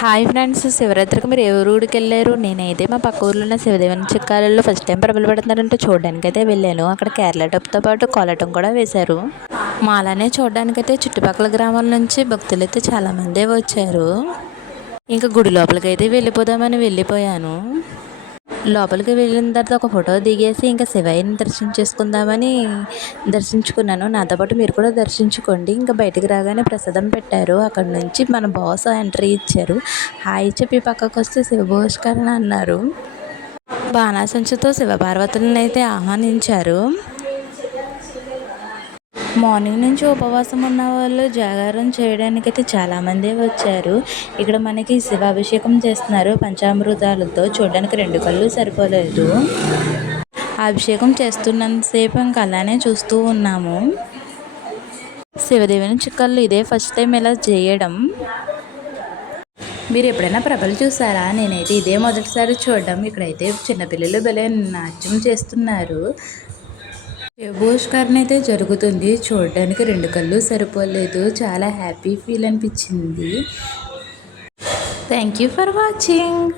Hi friends, శివరాత్రికి మీరు ఏ ఊరికి వెళ్ళారు? నేనైతే మా పక్క ఊర్లో ఉన్న శివదేవన చిక్కాలలో ఫస్ట్ టైం ప్రభలు పెడుతున్నారంటే చూడడానికి అయితే వెళ్ళాను. అక్కడ కేరళ టప్తో పాటు కోలాటం కూడా వేశారు. మాలానే చూడడానికైతే చుట్టుపక్కల గ్రామాల నుంచి భక్తులు అయితే చాలామందే వచ్చారు. ఇంకా గుడి లోపలికి అయితే వెళ్ళిపోదామని వెళ్ళిపోయాను. లోపలికి వెళ్ళిన తర్వాత ఒక ఫోటో దిగేసి ఇంకా శివయ్యని దర్శించుకుందామని దర్శించుకున్నాను. నాతో పాటు మీరు కూడా దర్శించుకోండి. ఇంకా బయటికి రాగానే ప్రసాదం పెట్టారు. అక్కడ నుంచి మన బాస్ ఎంట్రీ ఇచ్చారు. హాయ్ చెప్పి పక్కకు వస్తే శివభోష్కరణ అన్నారు. బాణాసంచుతో శివపార్వతులను అయితే ఆహ్వానించారు. మార్నింగ్ నుంచి ఉపవాసం ఉన్న వాళ్ళు జాగారం చేయడానికైతే చాలామంది వచ్చారు. ఇక్కడ మనకి శివాభిషేకం చేస్తున్నారు పంచామృతాలతో. చూడడానికి 2 కళ్ళు సరిపోలేదు. అభిషేకం చేస్తున్నంతసేపు ఇంకా అలానే చూస్తూ ఉన్నాము. శివదేవుని చిక్కల్లో ఇదే ఫస్ట్ టైం ఇలా చేయడం. మీరు ఎప్పుడైనా ప్రభలు చూసారా? నేనైతే ఇదే మొదటిసారి చూడడం. ఇక్కడైతే చిన్నపిల్లలు భలే నాట్యం చేస్తున్నారు. శివభోష్కరణ అయితే జరుగుతుంది. చూడడానికి 2 కళ్ళు సరిపోలేదు. చాలా హ్యాపీ ఫీల్ అనిపించింది. Thank you for watching.